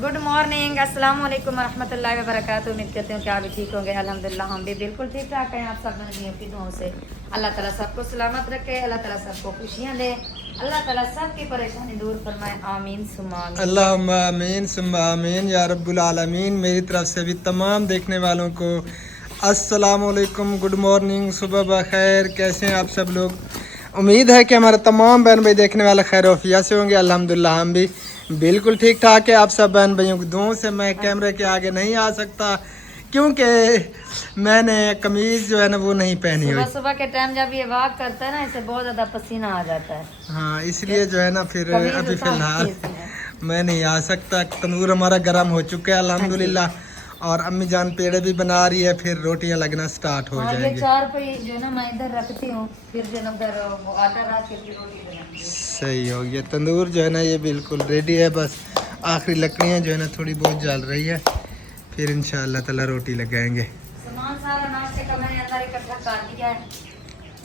Good morning, अस्सलाम वालेकुम रहमतुल्लाहि व बरकातुहू। उम्मीद करती हूँ कि आप भी ठीक होंगे। अल्हम्दुलिल्लाह हम भी बिल्कुल ठीक ठाक हैं। आप सब मेरी की दुआओं से अल्लाह ताला सबको सलामत रखे, अल्लाह ताला सबको खुशियाँ दे, अल्लाह ताला सबकी परेशानी दूर फरमाए। आमीन सुम्मा आमीन। अल्लाहुम्मा आमीन सुम्मा आमीन या रब्बुल आलमीन। मेरी तरफ से भी तमाम देखने वालों को अस्सलाम वालेकुम, गुड मॉर्निंग, सुबह बखैर। कैसे हैं आप सब लोग? उम्मीद है कि हमारे तमाम बहन भाई देखने वाले खैर वफिया से होंगे। अल्हम्दुलिल्लाह हम भी बिल्कुल ठीक ठाक है। आप सब बहन भाइयों की दुआओं से मैं कैमरे के आगे नहीं आ सकता क्योंकि मैंने कमीज़ जो है ना वो नहीं पहनी हुई। सुबह सुबह के टाइम जब ये वॉक करता है ना, इससे बहुत ज़्यादा पसीना आ जाता है। हाँ, इसलिए जो है ना फिर कमीज अभी उतार फ़िलहाल के इसमें। मैं नहीं आ सकता। तंदूर हमारा गर्म हो चुका है अल्हम्दुलिल्लाह, और अम्मी जान पेड़े भी बना रही है, फिर रोटियां लगना स्टार्ट हो हाँ, ये जाएंगी। 4 पे जो है ना मैं इधर रखती हूँ, फिर जो है ना उधर वो आटा रख के फिर रोटी बनाती हूँ। सही हो गया। तंदूर जो है ना ये बिल्कुल रेडी है, बस आखिरी लकड़ियाँ जो है ना थोड़ी बहुत जल रही है, फिर इंशाअल्लाह ताला रोटी लगाएंगे। सामान सारा नाश्ते का मैंने अंदर इकट्ठा कर दिया है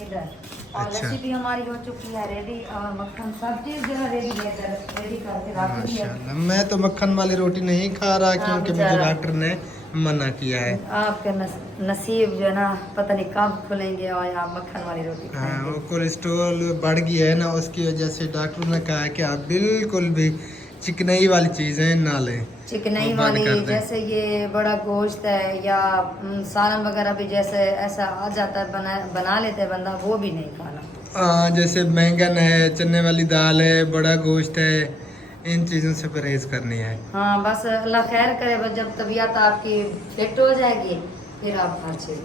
इधर, और अच्छा। लस्सी भी हमारी हो चुकी है रेडी, और मक्खन सब चीज़ जो है रेडी है इधर, रेडी करके रख दी है। माशाल्लाह, मैं तो मक्खन वाली रोटी नहीं खा रहा हाँ, क्योंकि मुझे बेचारा। डॉक्टर ने मना किया है। आपके नसीब जो है ना पता नहीं कब खुलेंगे और आप मक्खन वाली रोटी हाँ, खाएंगे। वो कोलेस्ट्रॉल बढ़ गया है ना, उसकी वजह से डॉक्टर ने कहा है कि आप बिल्कुल भी चिकनाई वाली चीज़ें ना लें, चिकनाई वो बंद वाली कर दें। जैसे ये बड़ा गोश्त है या सालन वगैरह भी जैसे ऐसा आ जाता है, बना लेते हैं बंदा, वो भी नहीं खाना। जैसे बैंगन है, चने वाली दाल है, बड़ा गोश्त है, इन चीज़ों से परहेज करनी है। हाँ, बस अल्लाह खैर करे, बस जब तबीयत आपकी फिट हो जाएगी फिर आप खा चाहिए।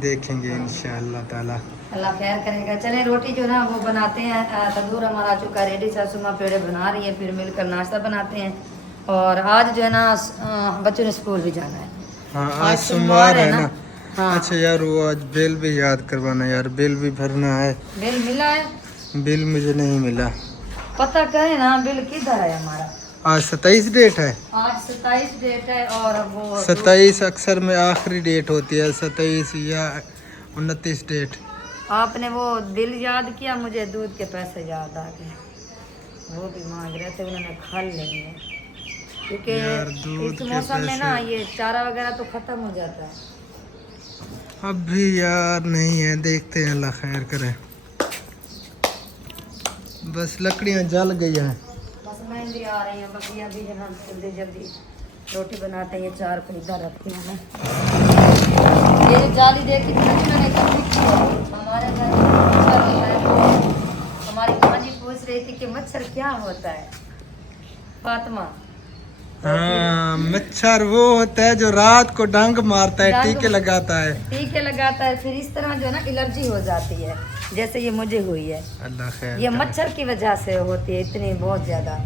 देखेंगे इंशाअल्लाह ताला। अल्लाह खैर करेगा। चले रोटी जो ना वो बनाते हैं। तंदूर हमारा आ चुका है रेडी, सासू माँ पेड़े बना रही है, फिर मिलकर नाश्ता बनाते हैं। और आज जो है ना बच्चों ने स्कूल भी जाना है। हाँ, आज आज सोमवार सोमवार है ना। हाँ। अच्छा यार, वो आज बिल भी याद करवाना यार, बिल भी भरना है। बिल मिला है? बिल मुझे नहीं मिला। पता करें ना बिल किधर है हमारा। आज 27 डेट है। आज 27 डेट है, और वो 27 अक्सर में आखिरी डेट होती है, 27 या 29 डेट। आपने वो बिल याद किया, मुझे दूध के पैसे याद आ गए, वो भी मांग रहे थे, उन्होंने खा लेंगे क्योंकि यार, दूध इस के मौसम में ना पैसे ये चारा वगैरह तो खत्म हो जाता है। अब भी यार नहीं है, देखते हैं अल्लाह खैर करे। बस लकड़ियाँ जल गई हैं। बस मेहंदी आ रही है, बस ये अभी जो है जल्दी जल्दी रोटी बनाते हैं। ये 4 को इधर रखती हूँ मैं। ये जो जाली देखी थी ना मैंने कभी की है, हमारे घर में मच्छर होता है। हमारी भांजी पूछ रही थी कि मच्छर क्या होता है, फातिमा। हाँ, मच्छर वो होता है जो रात को डंक मारता है, डंक टीके लगाता है। टीके लगाता है, फिर इस तरह जो है ना एलर्जी हो जाती है, जैसे ये मुझे हुई है। अल्लाह खैर ये करे। मच्छर की वजह से होती है इतनी बहुत ज़्यादा।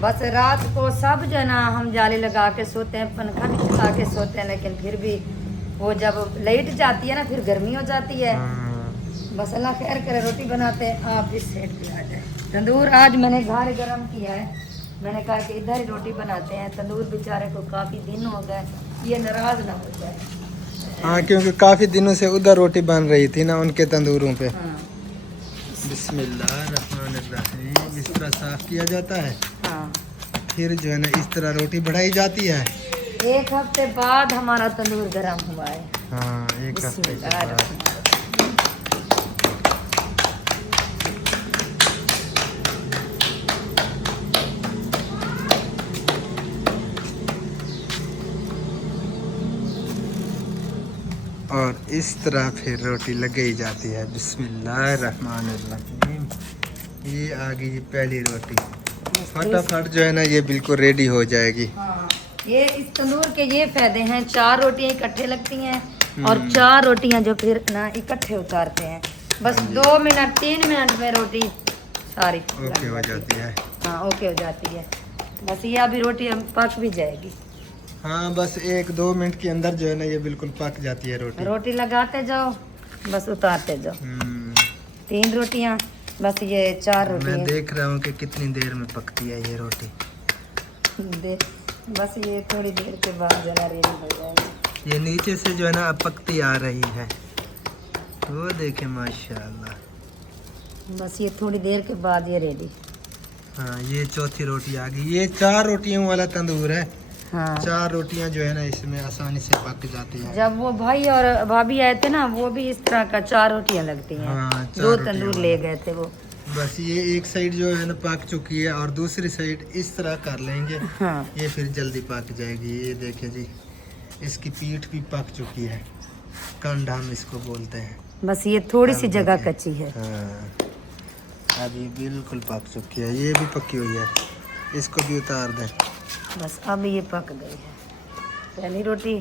बस रात को सब जो है ना हम जाली लगा के सोते हैं, पंखा भी चला के सोते हैं, लेकिन फिर भी वो जब लाइट जाती है ना फिर गर्मी हो जाती है। हाँ, बस अल्लाह खैर करे, रोटी बनाते हैं। आप इस सेट पे आ जाए। तंदूर आज मैंने घर गर्म किया है, मैंने कहा कि इधर ही रोटी बनाते हैं। तंदूर बेचारे को काफ़ी दिन हो गए, ये नाराज़ ना हो जाए। हाँ, क्योंकि काफ़ी दिनों से उधर रोटी बन रही थी ना उनके तंदूरों पे। हाँ बिस्मिल्लाहिर्रहमानिर्रहीम। इस तरह साफ किया जाता है, हाँ। फिर जो है ना इस तरह रोटी बढ़ाई जाती है। 1 हफ्ते बाद हमारा तंदूर गर्म हुआ है। हाँ, एक हफ्ते के बाद। बिस्मिल्लाह। और इस तरह फिर रोटी लगाई जाती है। बिस्मिल्लाहिर्रहमानिर्रहीम। ये आ गई पहली रोटी, फटाफट जो है ना ये बिल्कुल रेडी हो जाएगी। हाँ, ये इस तंदूर के ये फायदे हैं, 4 रोटियां इकट्ठे लगती हैं और 4 रोटियां जो फिर ना इकट्ठे उतारते हैं। बस 2 मिनट 3 मिनट में रोटी सारी ओके हो जाती है। हाँ, ओके हो जाती है। बस ये अभी रोटी पक भी जाएगी। हाँ, बस 1-2 मिनट के अंदर जो है ना ये बिल्कुल पक जाती है रोटी। रोटी लगाते जाओ, बस उतारते जाओ। 3 रोटियां, बस ये 4 मैं रोटियां। देख रहा हूँ कि कितनी देर में पकती है ये रोटी। बस ये थोड़ी देर के बाद जरा रेडी हो जाएगी। ये नीचे से जो है ना अब पकती आ रही है, वो देखे माशाल्लाह। बस ये थोड़ी देर के बाद ये रेडी। हाँ, ये चौथी रोटी आ गई। ये 4 रोटियों वाला तंदूर है। हाँ 4 रोटियां जो है ना इसमें आसानी से पक जाती हैं। जब वो भाई और भाभी आए थे ना, वो भी इस तरह का 4 रोटियां लगती हैं। हाँ, 4 2 रोटियां तंदूर वाला। ले गए थे वो। बस ये एक साइड जो है ना पक चुकी है और दूसरी साइड इस तरह कर लेंगे। हाँ ये फिर जल्दी पक जाएगी। ये देखिए जी, इसकी पीठ भी पक चुकी है, कंड हम इसको बोलते हैं। बस ये थोड़ी सी अब जगह देखिए। कच्ची है। हाँ, अब ये बिल्कुल पक चुकी है। ये भी पकी हुई है, इसको भी उतार दें। बस अब ये पक गई है पहली रोटी,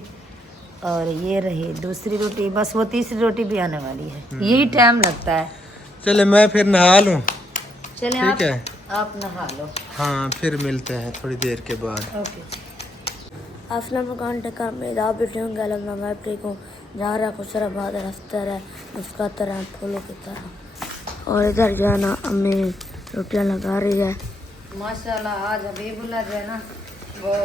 और ये रही दूसरी रोटी। बस वो तीसरी रोटी भी आने वाली है। यही टाइम लगता है। चले मैं फिर नहा लूँ। चले ठीक है, आप नहा लो। हाँ फिर मिलते हैं थोड़ी देर के बाद। ओके। अस्सलाम वालेकुम टेकर में आप बैठे होंगे अलग मैं ठीक हूँ। जा रहा खुश रहा बहादुर हंसता रहा मुस्कुराता रहा फूलों की तरह। और इधर जो है ना अम्मी रोटियां लगा रही है। माशाल्लाह आज हबीबुल्लाह जो है ना वो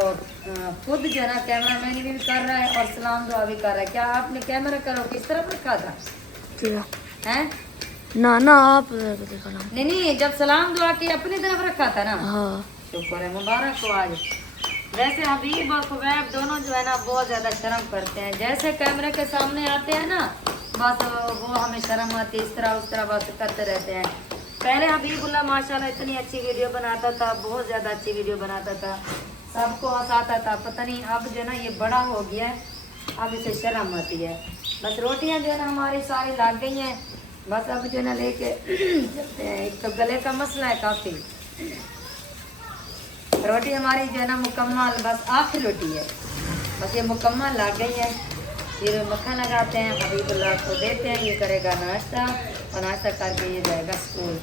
खुद जो है ना कैमरा मैन भी कर रहा है और सलाम दुआ भी कर रहा है। क्या आपने कैमरा करो किस तरफ रखा था? ठीक है हैं? ना आप दिखाना। नहीं नहीं, जब सलाम दुआ की अपनी तरफ रखा था ना। हाँ शुक्र है, मुबारक हो आज। वैसे हबीब और खुबैब दोनों जो है ना बहुत ज़्यादा शर्म करते हैं। जैसे कैमरे के सामने आते हैं ना, बस वो हमें शर्म आती है, इस तरह उस तरह बस करते रहते हैं। पहले हबीबुल्लाह माशाल्लाह इतनी अच्छी वीडियो बनाता था, बहुत ज़्यादा अच्छी वीडियो बनाता था, सबको हंसाता था। पता नहीं अब जो है ना ये बड़ा हो गया है, अब इसे शर्म आती है। बस रोटियां जो है ना हमारी सारी लग गई हैं, बस अब जो है ना लेके चलते हैं। एक तो गले का मसला है काफ़ी। रोटी हमारी जो है ना मुकम्मल, बस आखिरी रोटी है, बस ये मुकम्मल लग गई है। फिर मक्खन लगाते हैं, हबीबुल्लाह को देते हैं, ये करेगा नाश्ता और नाश्ता करके ये जाएगा स्कूल।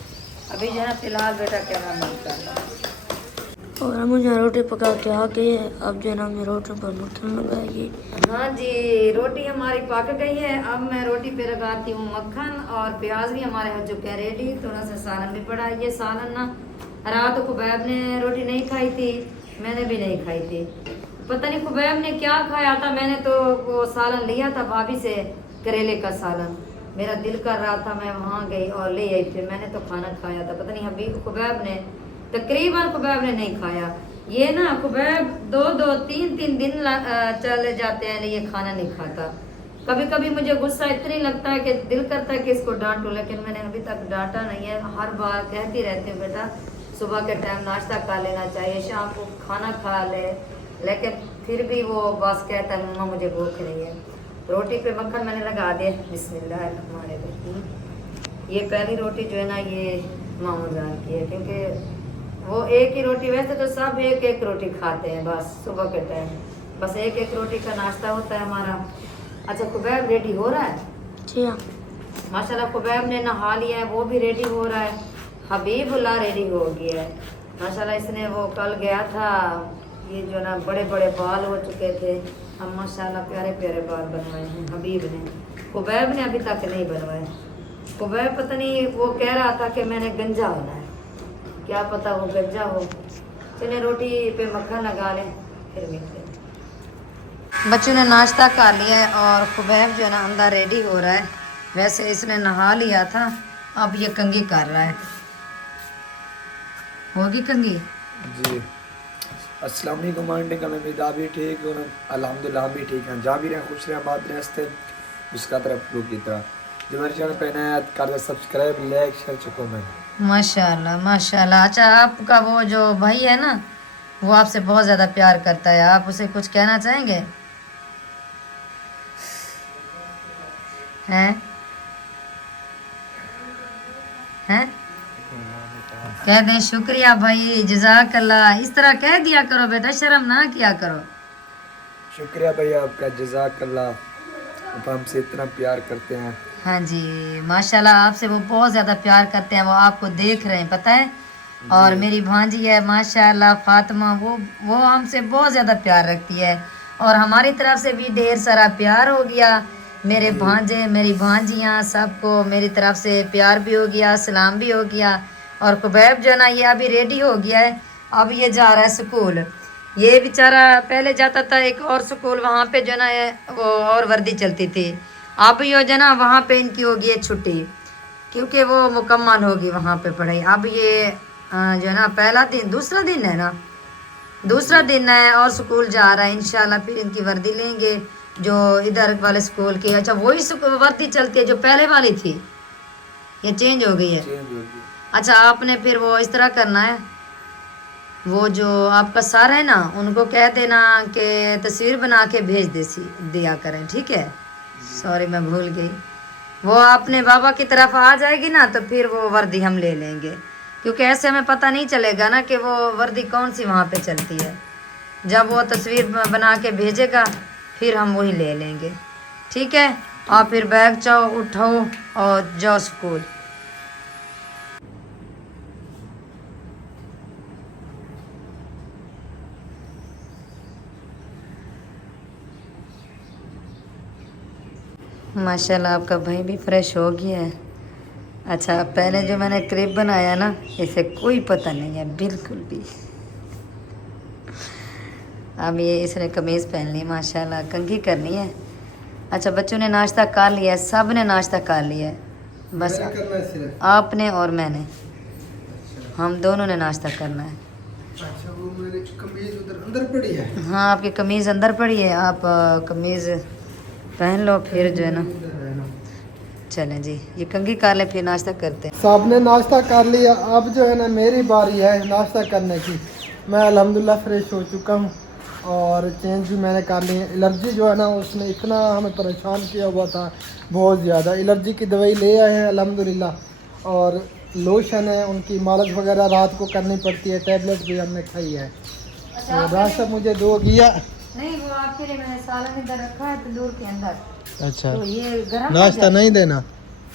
अभी जो है ना फिलहाल बेटा क्या नाम मन कर रहा है। और मुझे रोटी पका के आ गई है। अब जो है ना मैं रोटी पर मक्खन लगाएगी। हाँ जी, रोटी हमारी पक गई है। अब मैं रोटी पे लगाती हूँ मक्खन और प्याज भी हमारे हो चुके हैं रेडी। थोड़ा सा सालन भी पड़ा है। ये सालन ना रात को खुबैब ने रोटी नहीं खाई थी, मैंने भी नहीं खाई थी। पता नहीं खुबैब ने क्या खाया था। मैंने तो वो सालन लिया था भाभी से, करेले का सालन। मेरा दिल कर रहा था, मैं वहाँ गई और ले आई। फिर मैंने तो खाना खाया था। पता नहीं अभी खुबैब ने, तकरीबन खुबैब ने नहीं खाया। ये ना खुबैब 2-3 दिन चले जाते हैं, ये खाना नहीं खाता। कभी कभी मुझे गुस्सा इतनी लगता है कि दिल करता है कि इसको डांटूं, लेकिन मैंने अभी तक डांटा नहीं है। हर बार कहती रहती हूँ बेटा सुबह के टाइम नाश्ता खा लेना चाहिए, शाम को खाना खा ले, लेकिन फिर भी वो बस कहता है मम्मा मुझे भूख नहीं है। रोटी पे मक्खन मैंने लगा दिया। बिस्मिल्लाहिर्रहमानिर्रहीम। ये पहली रोटी जो है ना ये मामू जान की है, क्योंकि वो एक ही रोटी, वैसे तो सब एक एक रोटी खाते हैं बस सुबह के टाइम, बस एक एक रोटी का नाश्ता होता है हमारा। अच्छा खुबैब रेडी हो रहा है? ठीक है माशाल्लाह खुबैब ने नहा लिया है, वो भी रेडी हो रहा है। हबीबुल्लाह रेडी हो गया है माशाल्लाह। इसने वो कल गया था, ये जो ना बड़े बड़े बाल हो चुके थे, हम माशाल्लाह प्यारे प्यारे बाल बनवाए हैं हबीब ने। खुबैब ने अभी तक नहीं बनवाए। खुबैब पता नहीं वो कह रहा था कि मैंने गंजा होना है, क्या पता वो गंजा हो। चलिए रोटी पे मक्खन लगा लें फिर मिलते हैं। बच्चों ने नाश्ता कर लिया है और खुबैब जो है ना अंदर रेडी हो रहा है। वैसे इसने नहा लिया था, अब ये कंघी कर रहा है। होगी कंघी? जी अस्सलाम वालेकुम आंटी का मैं आप भी ठीक हूँ अल्हम्दुलिल्लाह हम भी ठीक हैं। जा भी रहे खुश रहे बात रहे हंसते उसका तरफ लोग की तरह। जो मेरे चैनल पे नया कर दे सब्सक्राइब लाइक शेयर कमेंट। माशाल्लाह माशाल्लाह। अच्छा आपका वो जो भाई है ना वो आपसे बहुत ज़्यादा प्यार करता है, आप उसे कुछ कहना चाहेंगे? हैं हैं? कह दें शुक्रिया भाई, जज़ाकल्लाह। इस तरह कह दिया करो बेटा, शर्म ना किया करो। शुक्रिया भैया आपका जज़ाकल्लाह, आप हमसे इतना प्यार करते हैं। हाँ जी माशाल्लाह, आपसे वो बहुत ज़्यादा प्यार करते हैं, वो आपको देख रहे हैं पता है। और मेरी भांजी है माशाल्लाह फातिमा, वो हमसे बहुत ज़्यादा प्यार रखती है और हमारी तरफ से भी ढेर सारा प्यार हो गया। मेरे भांजे मेरी भांजियाँ सबको मेरी तरफ से प्यार भी हो गया, सलाम भी हो गया। और खुबैब जो है ना ये अभी रेडी हो गया है, अब ये जा रहा है स्कूल। ये बेचारा पहले जाता था एक और स्कूल, वहाँ पे जो है ना वो और वर्दी चलती थी। अब ये जो है ना वहाँ पे इनकी होगी है छुट्टी, क्योंकि वो मुकम्मल होगी वहाँ पे पढ़ाई। अब ये जो है ना पहला दिन दूसरा दिन है ना, दूसरा दिन है और स्कूल जा रहा है इंशाल्लाह। फिर इनकी वर्दी लेंगे जो इधर वाले स्कूल की। अच्छा वही वर्दी चलती है जो पहले वाली थी, ये चेंज हो गई है? चेंज हो गई। अच्छा आपने फिर वो इस तरह करना है, वो जो आपका सर है ना उनको कह देना कि तस्वीर बना के भेज दिया करें, ठीक है? सॉरी मैं भूल गई। वो अपने बाबा की तरफ आ जाएगी ना तो फिर वो वर्दी हम ले लेंगे, क्योंकि ऐसे हमें पता नहीं चलेगा ना कि वो वर्दी कौन सी वहाँ पे चलती है। जब वो तस्वीर बना के भेजेगा फिर हम वही ले लेंगे, ठीक है? और फिर बैग जाओ उठाओ और जाओ स्कूल। माशाल्लाह आपका भाई भी फ्रेश हो गया है। अच्छा पहले जो मैंने क्रेप बनाया ना इसे कोई पता नहीं है बिल्कुल भी। अब ये इसने कमीज़ पहन ली माशाल्लाह, कंघी करनी है। अच्छा बच्चों ने नाश्ता कर लिया है, सब ने नाश्ता कर लिया है, बस आपने और मैंने, हम दोनों ने नाश्ता करना है। अच्छा वो मेरी कमीज उधर अंदर पड़ी है। हाँ आपकी कमीज़ अंदर पड़ी है, आप कमीज़ पहन लो फिर जो है ना। चलें जी ये कंघी कर ले फिर नाश्ता करते हैं। सब ने नाश्ता कर लिया, अब जो है ना मेरी बारी है नाश्ता करने की। मैं अल्हम्दुलिल्लाह फ्रेश हो चुका हूँ और चेंज भी मैंने कर ली है। एलर्जी जो है ना उसने इतना हमें परेशान किया हुआ था बहुत ज़्यादा। एलर्जी की दवाई ले आए हैं अल्हम्दुलिल्लाह, और लोशन है उनकी मालिश वगैरह रात को करनी पड़ती है, टैबलेट भी हमने खाई है। तो रास्ता मुझे दो गया नहीं, वो आपके लिए मैंने सालन इधर रखा है तंदूर के अंदर। अच्छा तो ये गरम नाश्ता नहीं देना?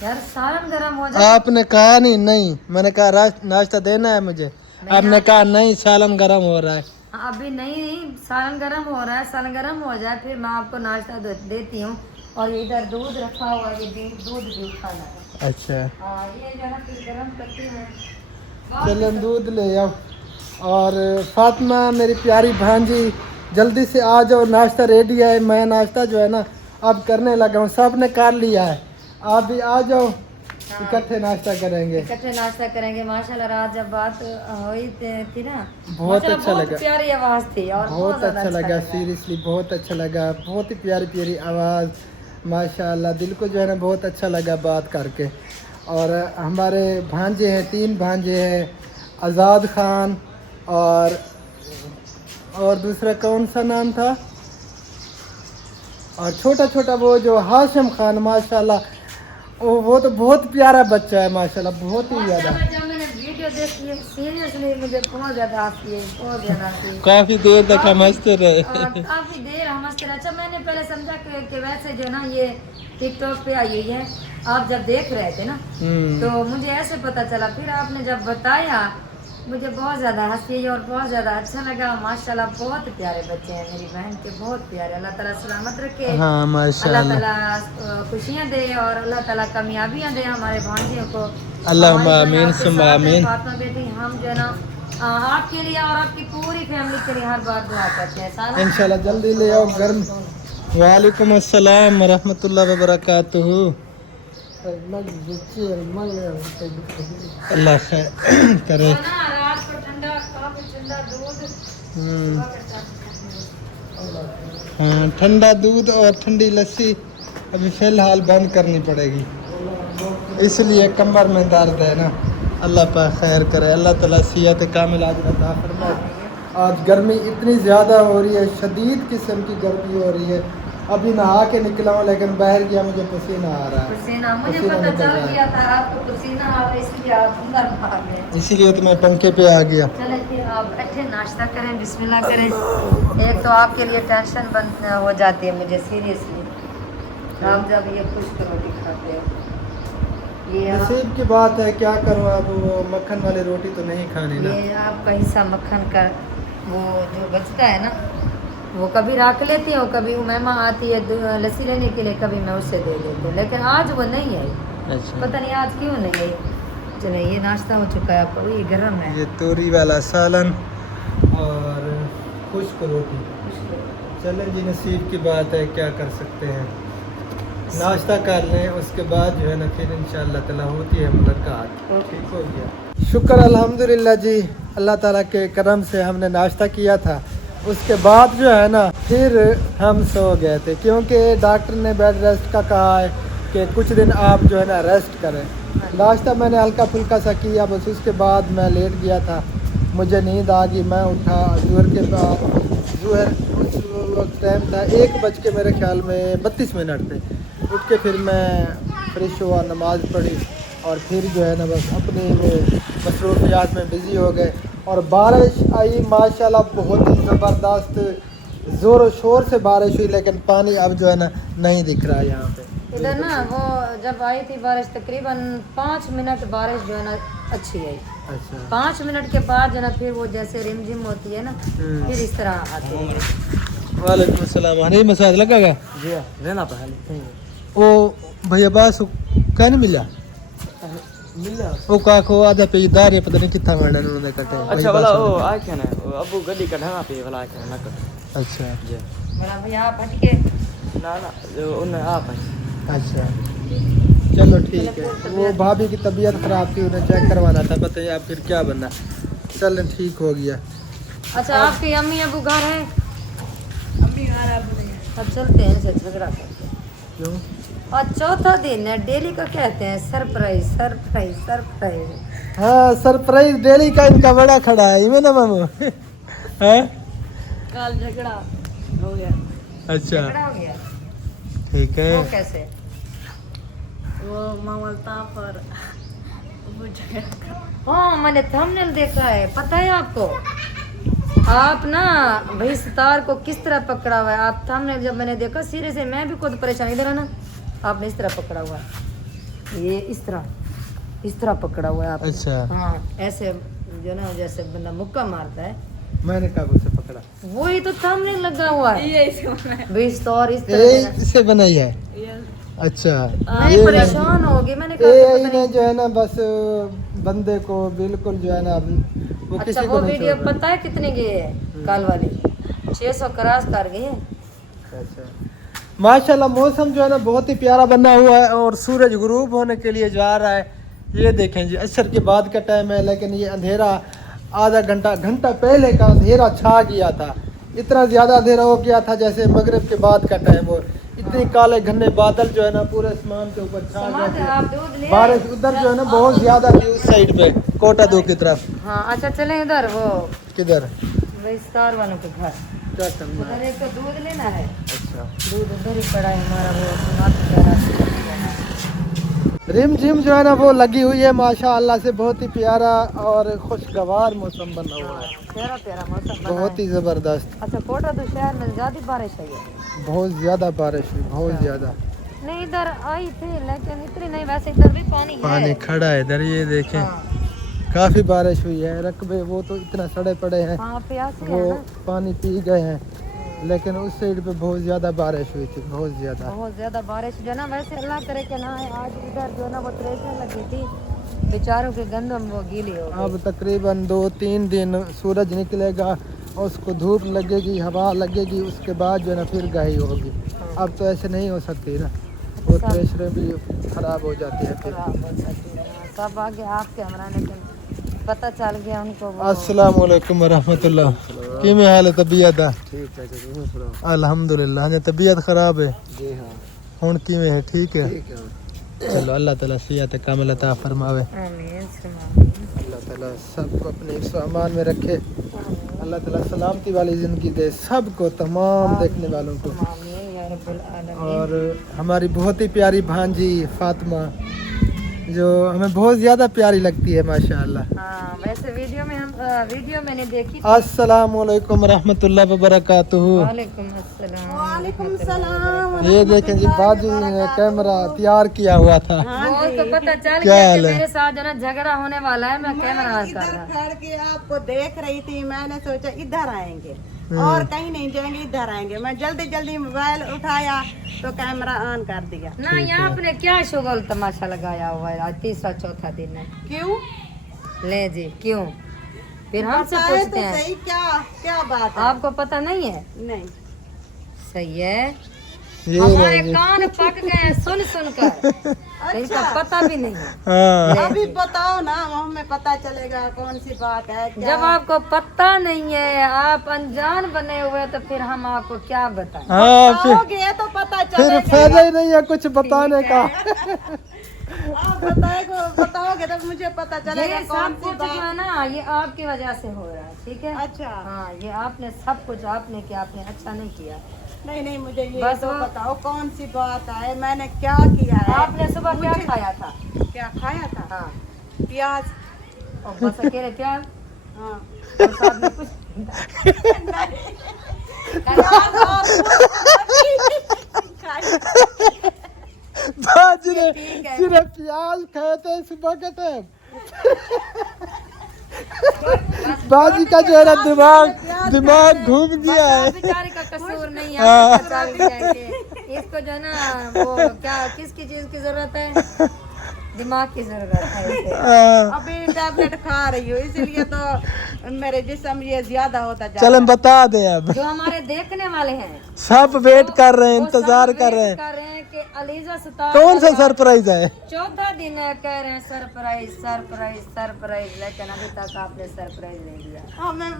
यार सालन गरम हो जाए। आपने कहा नहीं, मैंने कहा नाश्ता देना है मुझे, आपने कहा नहीं सालन गर्म हो रहा है। अभी नहीं सालन गरम हो रहा है, सालन गरम हो जाए फिर मैं आपको नाश्ता देती हूँ। और इधर दूध रखा हुआ है, ये दूध भी खाना है। अच्छा ये जो है फिर गरम करती है। चलन दूध ले आओ। और फातिमा मेरी प्यारी भांजी जल्दी से आ जाओ, नाश्ता रेडी है। मैं नाश्ता जो है ना अब करने लगा हूँ, सब ने कर लिया है, आप भी आ जाओ इकट्ठे नाश्ता करेंगे। इकट्ठे नाश्ता करेंगे। माशाल्लाह रात जब बात हुई थी ना बहुत अच्छा लगा, प्यारी आवाज़ थी और बहुत अच्छा लगा, सीरियसली बहुत अच्छा लगा, बहुत ही प्यारी प्यारी आवाज़ माशाल्लाह। दिल को जो है ना बहुत अच्छा लगा बात करके। और हमारे भांजे हैं, 3 भांजे हैं, आज़ाद खान और दूसरा कौन सा नाम था, और छोटा छोटा वो जो हाशिम खान माशाल्लाह वो तो बहुत प्यारा बच्चा है माशाल्लाह, बहुत ही ज़्यादा। जब मैंने वीडियो देखी सीरियसली मुझे बहुत ज़्यादा हंसी है, बहुत ज़्यादा हंसी। काफ़ी देर तक हम हंसते रहे। काफ़ी देर हम हंसते रहे। अच्छा मैंने पहले समझा कि वैसे जो ना ये टिकटॉक पे आई हुई है, आप जब देख रहे थे ना तो मुझे ऐसे पता चला। फिर आपने जब बताया मुझे बहुत ज़्यादा हंसी आई और बहुत ज़्यादा अच्छा लगा। माशाल्लाह बहुत प्यारे बच्चे हैं मेरी बहन के, बहुत प्यारे। अल्लाह ताला सलामत रखे, हाँ माशाल्लाह, अल्लाह ताला खुशियाँ दे और अल्लाह ताला कामयाबियाँ दे हमारे भांजियों को। अल्लाहुम्मा आमीन सुम्मा आमीन। फातिमा बेटी हम जो है ना आपके लिए और आपकी पूरी फैमिली के लिए हर बार दुआ करते हैं इंशाल्लाह। जल्दी ले आओ गर्म। वालेकुम अस्सलाम रहमतुल्लाहि व बरकातुहू। अल्लाह खैर करे। रात को ठंडा काफी ठंडा दूध, हाँ ठंडा दूध और ठंडी लस्सी अभी फ़िलहाल बंद करनी पड़ेगी, इसलिए कमर में दर्द है ना। अल्लाह पाक खैर करे, अल्लाह ताला सेहत कामिल अता फरमाए। आज गर्मी इतनी ज़्यादा हो रही है, शदीद किस्म की गर्मी हो रही है। अभी नहा के निकला हूँ लेकिन बाहर गया मुझे पसीना आ रहा है। पसीना मुझे पता चल गया था आपको पसीना आ रहा है, इसलिए आप अंदर भाग गए, इसीलिए तो मैं पंखे पे आ गया। चले फिर आप बैठे नाश्ता करें, बिस्मिल्लाह करें। एक तो आपके लिए टेंशन बंद हो जाती है मुझे सीरियसली, आप जब ये खुश्क रोटी खाते हो। ये नसीब की बात है, क्या करूँ अब, वो मक्खन वाली रोटी तो नहीं खानी ना। ये आपका हिस्सा मक्खन का वो जो बचता है ना वो कभी रख लेती हूँ, कभी उमैमा आती है लस्सी लेने के लिए, कभी मैं उससे दे देती हूँ, लेकिन आज वो नहीं आई। अच्छा पता नहीं आज क्यों नहीं आई। चले ये नाश्ता हो चुका है आपका, ये गर्म है। ये तोरी वाला सालन और खुश्क रोटी। चलें जी, नसीब की बात है, क्या कर सकते हैं। नाश्ता कर लें उसके बाद जो है ना फिर इंशाअल्लाह ताला होती है मुलाकात। ठीक हो गया। शुक्र अल्हम्दुलिल्लाह जी, अल्लाह ताला के करम से हमने नाश्ता किया था। उसके बाद जो है ना फिर हम सो गए थे, क्योंकि डॉक्टर ने बेड रेस्ट का कहा है कि कुछ दिन आप जो है ना रेस्ट करें। नाश्ता मैंने हल्का फुल्का सा किया, बस उसके बाद मैं लेट गया था। मुझे नींद आ गई, मैं उठा ज़ोहर के बाद। ज़ोहर उस वक्त टाइम था 1 बज के मेरे ख्याल में 32 मिनट थे। उठ के फिर मैं फ्रेश हुआ, नमाज़ पढ़ी और फिर जो है ना बस अपने वो मसरूफियात में बिज़ी हो गए। और बारिश आई माशाल्लाह, बहुत ही ज़बरदस्त ज़ोर और शोर से बारिश हुई, लेकिन पानी अब जो है ना नहीं दिख रहा है यहाँ पे। इधर ना वो जब आई थी बारिश तकरीबन 5 मिनट बारिश जो है ना अच्छी आई। अच्छा, 5 मिनट के बाद जो ना फिर वो जैसे रिमझिम होती है ना फिर इस तरह आती है। वालेकुम अस्सलाम। हरी मसाज लगा गया जी रहना पहले ओ भैया बास क्या नहीं मिला मिला। ओ काको आधा पे दार है, पता नहीं कितना मरना उन्होंने कटे। अच्छा वाला ओ आ क्या ना अबू गड्डी का ढंगा पे वाला क्या ना कर। अच्छा जी बड़ा भैया आप हट के ना उन आप अच्छा, चलो ठीक है। वो भाभी की तबीयत खराब थी, उन्हें चेक करवाना था, पता है आप फिर क्या बनना। चल ठीक हो गया। अच्छा आपकी अम्मी अबू घर है? अम्मी घर अब चलते हैं इनसे झगड़ा करते। क्यों? और चौथा दिन है, डेली का कहते हैं सरप्राइज सरप्राइज सरप्राइज। हाँ सरप्राइज डेली का इनका बड़ा खड़ा है, इमे ना मामू हैं? कल झगड़ा हो गया। अच्छा झगड़ा हो गया, ठीक है। वो कैसे? वो मामलता पर वो झगड़ा हाँ मैंने थंबनेल देखा है, पता है आपको? आप ना भाई सितार को किस तरह पकड़ा हुआ है, आप थंबनेल जब मैंने देखा सिरे से मैं भी खुद परेशान। इधर है ना, आपने इस तरह पकड़ा हुआ है, ये इस तरह पकड़ा हुआ है आपने। अच्छा। हाँ ऐसे जो ना जैसे बंदा मुक्का मारता है, मैंने काबू से पकड़ा, वही तो थंबनेल लगा हुआ है। भाई सितार इस तरह ए देना। इसे बनाई है। अच्छा मैं परेशान हो गई, मैंने कहा कि ए पता नहीं। जो है ना बस बंदे को बिल्कुल जो है ना वो अच्छा किसी वो को नहीं वीडियो छोड़ रहा। पता है कितने की है? कल वाली 600 क्रॉस कर गई है। अच्छा माशाल्लाह, मौसम जो है ना बहुत ही प्यारा बना हुआ है और सूरज गुरूब होने के लिए जा रहा है। ये देखें जी, असर के बाद का टाइम है, लेकिन ये अंधेरा आधा घंटा पहले का अंधेरा छा गया था। इतना ज़्यादा अंधेरा हो गया था जैसे मगरिब के बाद का टाइम हो। इतने काले घने बादल जो है ना पूरे आसमान के ऊपर छा समाज गए आप थे। दूध ले बारिश उधर जो है ना बहुत ज़्यादा थी उस साइड पे, कोटा 2 की तरफ। हाँ अच्छा चलें इधर वो किधर विस्तार वालों के घर, क्या करना उधर है? एक तो दूध लेना है। अच्छा दूध उधर ही पड़ा है हमारा, वो समाप्त करा। रिम झिम जो है ना वो लगी हुई है माशाअल्लाह से, बहुत ही प्यारा और खुशगवार मौसम बना हुआ है, प्यारा प्यारा मौसम बना बहुत है। ही ज़बरदस्त। अच्छा कोटा तो शहर में ज्यादा बारिश आई है? बहुत ज़्यादा बारिश हुई, बहुत ज़्यादा। नहीं इधर आई थी लेकिन इतनी नहीं, वैसे इधर भी पानी पानी है। खड़ा है इधर, ये देखें हाँ, काफ़ी बारिश हुई है। रकबे वो तो इतना सड़े पड़े हैं, हाँ प्यासे वो है ना, पानी पी गए हैं, लेकिन उस साइड पे बहुत ज़्यादा बारिश हुई थी, बहुत ज़्यादा। बहुत ज्यादा बारिश जो ना, वैसे अल्लाह करे कि ना है। आज इधर जो ना वो ट्रेसें लगी थी, बेचारों के गंदम वो गीली हो गई। अब तकरीबन 2-3 दिन सूरज निकलेगा और उसको धूप लगेगी, हवा लगेगी, उसके बाद जो है ना फिर गाही होगी। अब तो ऐसे नहीं हो सकती ना, वो थ्रेशरें भी ख़राब हो जाती है फिर। खराब हो जाती है। सब आगे आपके हमारा, लेकिन पता चल गया उनको वो। अस्सलाम वालेकुम रहमतुल्लाह। किमें हाल है तबीयत दा? ठीक है जी अल्हम्दुलिल्लाह। ने तबीयत खराब है जी हाँ हुण किमें है? ठीक है, ठीक है। चलो अल्लाह ताला सेहत कामिल अता फरमावे। आमीन सुना। अल्लाह ताला सबको अपने हिफ्ज़ अमान में रखे। अल्लाह ताला सलामती वाली ज़िंदगी दे सबको, तमाम देखने वालों को। आमीन या रब्बुल आलमीन। और हमारी बहुत ही प्यारी भांजी फातिमा जो हमें बहुत ज़्यादा प्यारी लगती है माशाअल्लाह। हाँ वैसे वीडियो मैंने देखी थी। अस्सलाम वालेकुम रहमतुल्लाह व बरकातुहू। वालेकुम अस्सलाम। ये देखें जी, बाजू ने कैमरा तैयार किया हुआ था। वो तो पता चल क्या गया हाल कि है? मेरे साथ जो ना झगड़ा होने वाला है, मैं कैमरा ऑन कर रहा। खड़ के आपको देख रही थी, मैंने सोचा इधर आएंगे और कहीं नहीं जाएंगे, इधर आएंगे। मैं जल्दी जल्दी मोबाइल उठाया तो कैमरा ऑन कर दिया। ना यहाँ आपने क्या शुगल तमाशा लगाया हुआ है? आज तीसरा चौथा दिन है। क्यों? ले जी क्यों? फिर हमसे बताए पूछते तो हैं। सही, क्या क्या बात है? आपको पता नहीं है? नहीं। सही है, ये हमारे रहेंगे। कान पक गए हैं सुन सुन कर, इनका पता भी नहीं है। हाँ अभी बताओ ना, हमें पता चलेगा कौन सी बात है क्या। जब आपको पता नहीं है, आप अनजान बने हुए, तो फिर हम आपको क्या बताएं। हाँ, बताओगे तो पता फिर चलेगा। फायदा ही नहीं है कुछ बताने का। आप बताओगे तो मुझे पता चलेगा ये कौन सब सी कुछ जो बात। है ना, ये आपकी वजह से हो रहा है, ठीक है। अच्छा, हाँ, ये आपने सब कुछ आपने किया, आपने अच्छा नहीं किया। नहीं नहीं, मुझे ये बस तो वो- बताओ कौन सी बात है, मैंने क्या किया है। आपने सुबह क्या खाया था? क्या खाया था? हाँ, प्याज। और बस अकेले प्याज, हाँ, और साथ में कुछ प्याज और बाजी ने ठीक है। सिर्फ प्याज खाए थे सुबह के टाइम। बाजी का जो है ना दिमाग घूम गया है। बेचारे का कसूर नहीं हाँ। है, बचा भी जाएंगे। इसको जो है ना, वो क्या किसकी चीज की जरूरत है? दिमाग की जरूरत है इसे। हाँ, अभी टैबलेट खा रही हूँ, इसलिए तो मेरे जिस्म ये ज्यादा होता जा चल रहा हम बता दे अब। जो हमारे देखने वाले हैं, सब वेट कर रहे हैं, वो सब इंतजार कर वेट रहे हैं। कर रहे हैं कि अलीजा सुतार कौन सा सरप्राइज है? चौथा दिन है, कह रहे हैं सरप्राइज सरप्राइज सरप्राइज, लेकिन अभी तक आपने सरप्राइज नहीं दिया। हमें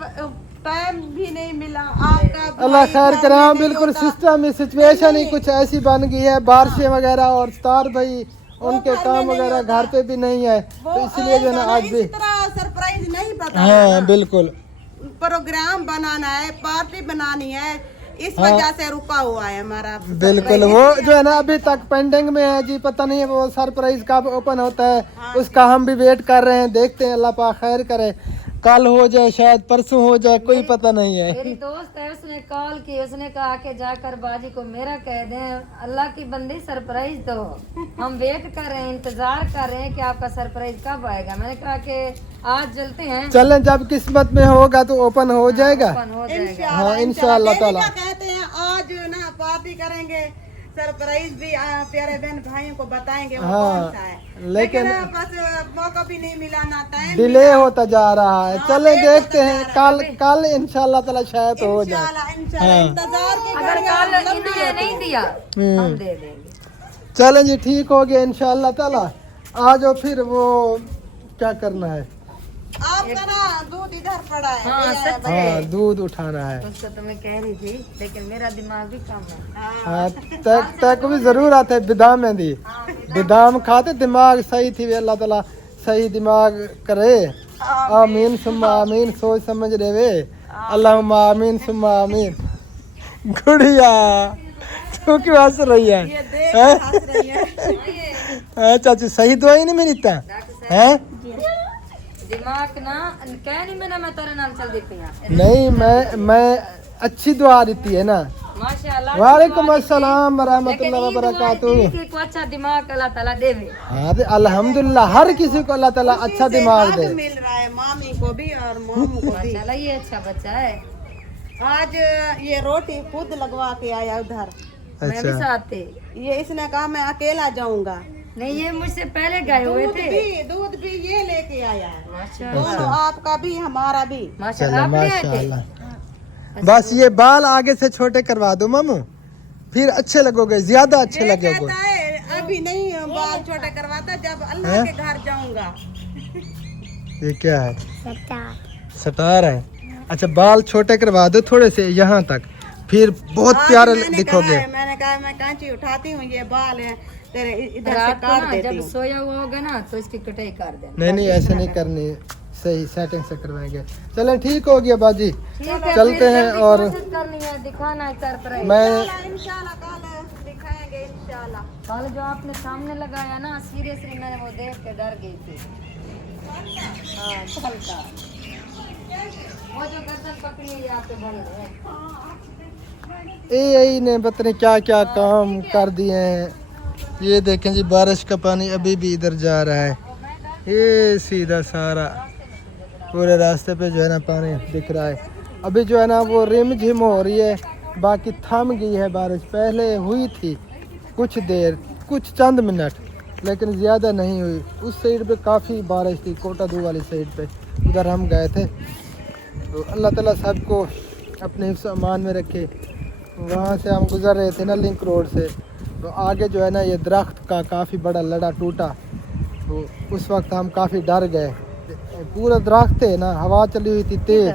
टाइम भी नहीं मिला आपका। अल्लाह भाई खैर घर करे। में हाँ, नहीं बिल्कुल होता। सिस्टम में सिचुएशन ही कुछ ऐसी बन गई है, बारिशें वगैरह, और स्टार भाई उनके घर में काम नहीं वगैरह होता। घर पे भी नहीं है, वो तो इसलिए जो है ना आएगा आज भी। इस तरह सरप्राइज नहीं पता हाँ बिल्कुल प्रोग्राम बनाना है, पार्टी बनानी है, इस हाँ। वजह से रुका हुआ है हमारा। बिल्कुल। वो जो है ना अभी तक पेंडिंग में है जी, पता नहीं है वो सरप्राइज कब ओपन होता है, उसका हम भी वेट कर रहे हैं। देखते हैं, अल्लाह पाक खैर करे, कल हो जाए शायद परसों हो जाए, कोई पता नहीं है। मेरी दोस्त है, उसने कॉल की, उसने कहा कि जाकर बाजी को मेरा कह दें, अल्लाह की बंदी सरप्राइज दो, हम वेट कर रहे हैं, इंतजार कर रहे हैं कि आपका सरप्राइज कब आएगा। मैंने कहा कि आज चलते हैं, चलें, जब किस्मत में होगा तो ओपन हो जाएगा। ओपन हो जाएगा। इंशाल्लाह, हाँ, इंशाल्लाह ताला। क्या कहते हैं, आज ना पार्टी करेंगे, सरप्राइज भी प्यारे बहन भाइयों को बताएंगे वो हाँ, कौन सा है। लेकिन बस मौका भी नहीं मिला, ना टाइम डिले होता जा रहा है। हाँ, चलें, लेट देखते होता हैं, जा रहा है। कल इंशाल्लाह ताला शायद हो जाए। इंशाल्लाह हाँ। इंतजार की अगर घड़ियां कल लंबी इन्होंने होती नहीं हैं। दिया, हम दे देंगे। चलें जी, ठीक हो गया इंशाल्लाह ताला। आ जाओ फिर, वो क्या करना है? आपका ना दूध इधर पड़ा है। हाँ, भैया, सच भैया। हाँ, दूध उठाना है। उसको तो मैं कह रही थी, लेकिन मेरा दिमाग भी कम है। हाँ, तक भी जरूर आते है बिदाम में दी, बिदाम खाते दिमाग सही थी। अल्लाह ताला सही दिमाग करे। आमीन सुम्मा आमीन, सोच समझ रहे वे। अल्लाहुम्मा आमीन सुम्मा आमीन। गुड़िया तू क्यों हंस रही है? ये देख हैं? हंस रही है। हाँ, चाची सही दवाई नहीं मिली ता है? दिमाग ना कह नहीं, मैं तेरे नाल चल दी पिया। नहीं, मैं अच्छी दुआ देती है ना। माशाल्लाह। वालेकुम अस्सलाम लेकिन वरहमतुल्लाहि ये दुआ वबरकातुहू। थी कि को अच्छा दिमाग अल्लाह ताला देवे। हाँ, अल्हम्दुलिल्लाह, हर किसी को अल्लाह ताला अच्छा उसी से दिमाग हक दे। मिल रहा है, मामी को भी और मोमू को भी। माशाल्लाह, ये अच्छा बच्चा है। आज ये रोटी खुद लगवा के आया उधर। मैं भी अच्छा, साथ थी। ये इसने कहा मैं अकेला जाऊंगा। नहीं, ये मुझसे पहले गए हुए थे। दूध भी ये लेके आया है। माशाल्लाह, दोनों, आपका भी हमारा भी। माशाल्लाह, चलो आप ले आए थे। माशाल्लाह। बस ये बाल आगे से छोटे करवा दो मामू, फिर अच्छे लगोगे, ज्यादा अच्छे ये लगोगे। कहता है अभी नहीं बाल छोटे करवाता, जब अल्लाह के घर जाऊंगा। ये क्या है? सटार है। अच्छा, बाल छोटे करवा दो थोड़े से यहाँ तक, फिर बहुत आज प्यारे मैंने दिखोगे। कहा है, मैंने कहा मैं कांची उठाती हूँ, ये बाल है तेरे इधर से रात को काट ना देती जब हूँ। सोया हुआ होगा ना, तो इसकी कटाई कर देना। नहीं नहीं, ऐसे नहीं करनी, सही सेटिंग से करवाएंगे। चलें, ठीक हो गया बाजी, ठीक है, चलते फिर हैं। जल्दी और कोशिश करनी है, दिखाना है सरप्राइज। मैं इंशाल्लाह कल दिखाएंगे इंशाल्लाह। कल जो आपने सामने लगाया ना, सीरियसली मैंने वो देख के डर गई थी। हाँ, कल का वो जो गर्दन पकड़ी है यहाँ पे बड़ी है। AI ने पता नहीं क्या क्या काम कर दिए हैं। ये देखें जी, बारिश का पानी अभी भी इधर जा रहा है, ये सीधा सारा पूरे रास्ते पे जो है ना पानी दिख रहा है। अभी जो है ना वो रिम झिम हो रही है, बाकी थम गई है बारिश। पहले हुई थी कुछ देर, कुछ चंद मिनट, लेकिन ज़्यादा नहीं हुई। उस साइड पे काफ़ी बारिश थी, कोटा दू वाली साइड पे, उधर हम गए थे। तो अल्लाह ताला सबको अपने हिफ्ज़ अमान में रखे। वहाँ से हम गुजर रहे थे ना लिंक रोड से, तो आगे जो है ना ये दरख्त का काफ़ी बड़ा लड़ा टूटा, तो उस वक्त हम काफ़ी डर गए। पूरा दरख्त है ना, हवा चली हुई थी तेज,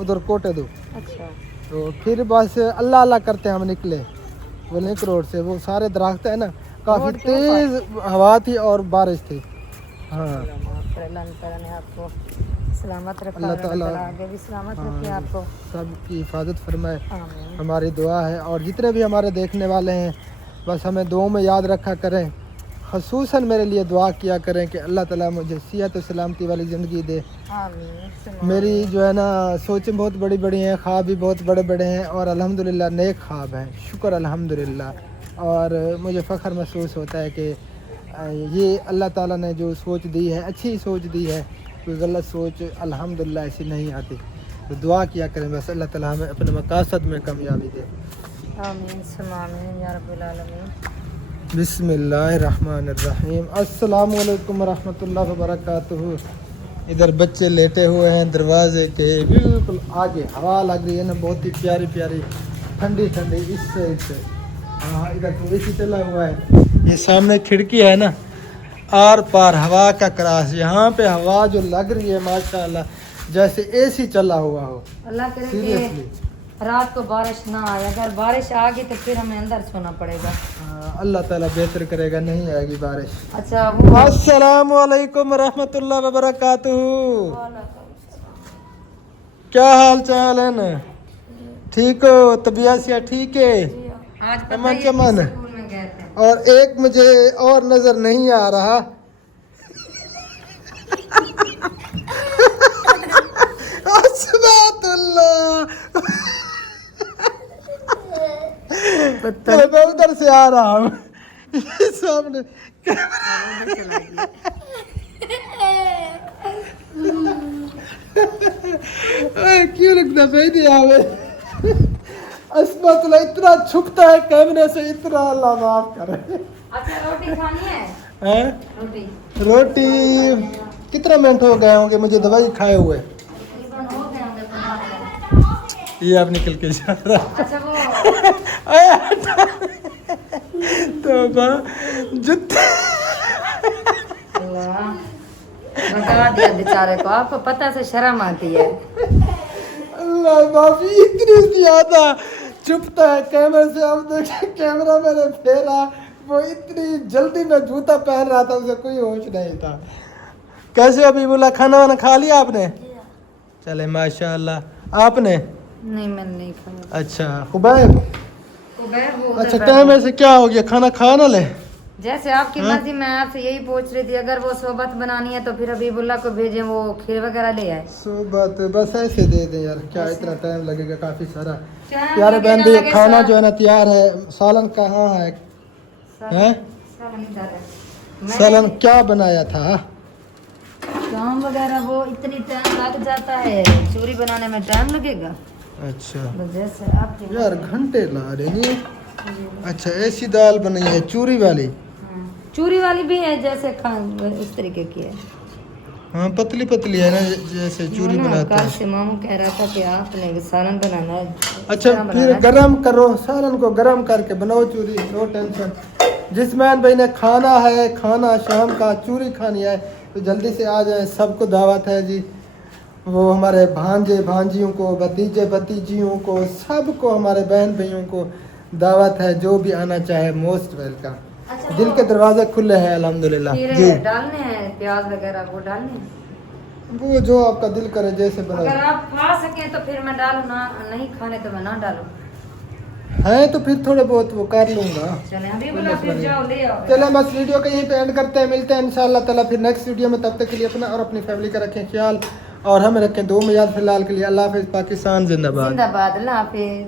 उधर कोटे दो। अच्छा। तो फिर बस अल्लाह अल्लाह करते हम निकले वो लिंक रोड से। वो सारे दरख्त है ना, काफ़ी तेज़ हवा थी और बारिश थी। हाँ, अल्लाह ताला ने आपको सलामत रखा, अल्लाह ताला आगे भी सलामत रखे आपको। सबकी हिफाजत फरमाए, आमीन। हमारी दुआ है। और जितने भी हमारे देखने वाले हैं बस हमें दुआ में याद रखा करें, ख़ुसूसन मेरे लिए दुआ किया करें कि अल्लाह ताला मुझे सेहत और सलामती वाली ज़िंदगी दे। आमीन। मेरी जो है ना सोचें बहुत बड़ी बड़ी हैं, ख्वाब भी बहुत बड़े बड़े हैं और अल्हम्दुलिल्लाह नेक ख्वाब हैं, शुक्र अल्हम्दुलिल्लाह। और मुझे फ़ख्र महसूस होता है कि ये अल्लाह ताला ने जो सोच दी है अच्छी सोच दी है, कोई गलत सोच अल्हम्दुलिल्लाह ऐसी नहीं आती। तो दुआ किया करें बस अल्लाह ताला हमें अपने मकासद में कामयाबी दे। आमीन आमीन या रब्बुल आलमीन। बिस्मिल्लाहिर्रहमानिर्रहीम। अस्सलामु अलैकुम वरहमतुल्लाहि वबरकातुहू। इधर बच्चे लेटे हुए हैं दरवाजे के बिल्कुल आगे, हवा लग रही है ना बहुत ही प्यारी प्यारी ठंडी ठंडी इस साइड से। हाँ, इधर तो एसी चला हुआ है, ये सामने खिड़की है ना, आर पार हवा का क्रास। यहाँ पे हवा जो लग रही है माशाल्लाह जैसे एसी चला हुआ हो। अल्लाह करे सीरियसली कि रात को बारिश ना आए, अगर बारिश आ गई तो फिर हमें अंदर सोना पड़ेगा। अल्लाह ताला बेहतर करेगा, नहीं आएगी बारिश। अच्छा वो अस्सलामु अलैकुम रहमतुल्लाहि व बरकातुहू। क्या हाल चाल है ना, ठीक हो, तबीयत से ठीक है? आज अमन चमन। स्कूल में गए थे। और एक मुझे और नजर नहीं आ रहा चलो मैं उधर से आ रहा हूँ सामने क्यों लगता पैदी आवे अस्मत इतना छुपता है कैमरे से, इतना अल्लाह माफ करे। अच्छा रोटी खानी है? हैं? रोटी रोटी कितना मिनट हो गए होंगे मुझे दवाई खाए हुए? तकरीबन हो गए होंगे 15 मिनट। ये आप निकल के जा रहा अच्छा वो तो जूते अल्लाह बता दिया बेचारे को, आपको पता से शर्म आती है। अल्लाह माफी, इतनी ज्यादा चुपता है कैमरे से। अब देखिए कैमरा मैंने फेरा, वो इतनी जल्दी में जूता पहन रहा था उसे कोई होश नहीं था। कैसे अभी बोला, खाना वाना खा लिया आपने? चले माशाल्लाह। आपने? नहीं मैंने नहीं खाया। अच्छा खुबैब, अच्छा टाइम ऐसे क्या हो गया, खाना खा ना ले? जैसे आपकी मर्जी, मैं आपसे यही पूछ रही थी, अगर वो सोबत बनानी है तो फिर हबीबुल्लाह को भेजें, वो खीर वगैरह ले आए। सोबत बस ऐसे दे दें यार, क्या इतना टाइम लगेगा, काफी सारा। टाइम प्यारे लगेगा, बंदे लगे खाना सारा। जो है ना तैयार है। सालन कहाँ है? हैं? सालन इधर है। सालन क्या बनाया था? काम वगैरह वो इतनी टाइम लग जाता है, चूरी बनाने में टाइम लगेगा। अच्छा तो जैसे आपकी यार घंटे ला रहे नहीं। अच्छा ऐसी दाल बनी है चूरी वाली? चूरी वाली भी है, जैसे इस तरीके की है। हाँ पतली पतली है ना, जैसे चूरी बनाते कल हैं। से मामू कह रहा था कि आपने सालन बनाना है। अच्छा फिर गरम करो, सालन को गरम करके बनाओ चूरी, नो टेंशन। जिसमैन भाई ने खाना है, खाना शाम का चूरी खानी है तो जल्दी से आ जाए, सबको दावत है जी। वो हमारे भांजे भांजियों को, भतीजे भतीजियों को, सबको, हमारे बहन भाइयों को दावत है। जो भी आना चाहे मोस्ट वेलकम। अच्छा, दिल के दरवाजे खुले हैं अल्हम्दुलिल्लाह जी। खीरे डालने हैं, प्याज वगैरह वो डालने हैं। वो जो आपका दिल करे जैसे अगर बनाओ। आप खा सकें तो फिर मैं डालूं, ना नहीं खाने तो मैं ना डालूं। है तो फिर थोड़े बहुत वो कर लूँगा। चले अभी बोला फिर जाओ ले आओ। चलो बस वीडियो को यहीं पे एंड करते हैं, मिलते हैं इंशाअल्लाह ताला फिर नेक्स्ट वीडियो में। तब तक के लिए अपना और अपनी फैमिली का रखें ख्याल और हमें रखें दो में याद। फिलहाल के लिए अल्लाह हाफिज़, पाकिस्तान जिंदाबाद। जिंदाबाद, अल्लाह हाफिज।